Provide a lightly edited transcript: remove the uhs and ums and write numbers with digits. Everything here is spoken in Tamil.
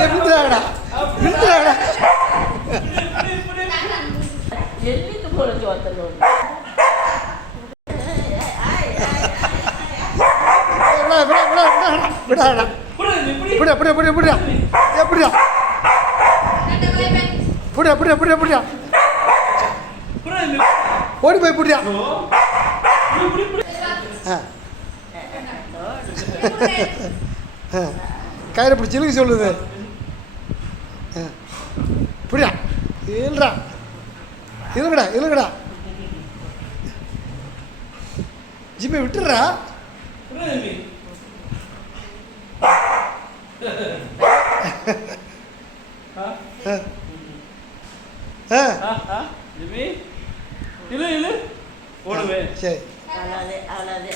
விழுந்துடாடா விழுந்துடாடா. எல்லிக்கு போல ஜோத்தணும் விடாடா புடியா புடியா புடியா புடியா எப்படியா புடியா புடியா புடியா புடியா ஓடி போய் புடியா. கயிறு பிடிச்சி இழுக்க சொல்லுது. புரியா இல்லடா இழுங்கடா இழுங்கடா ஜிம்மி விட்டுறா. சரி அவ்வளோதே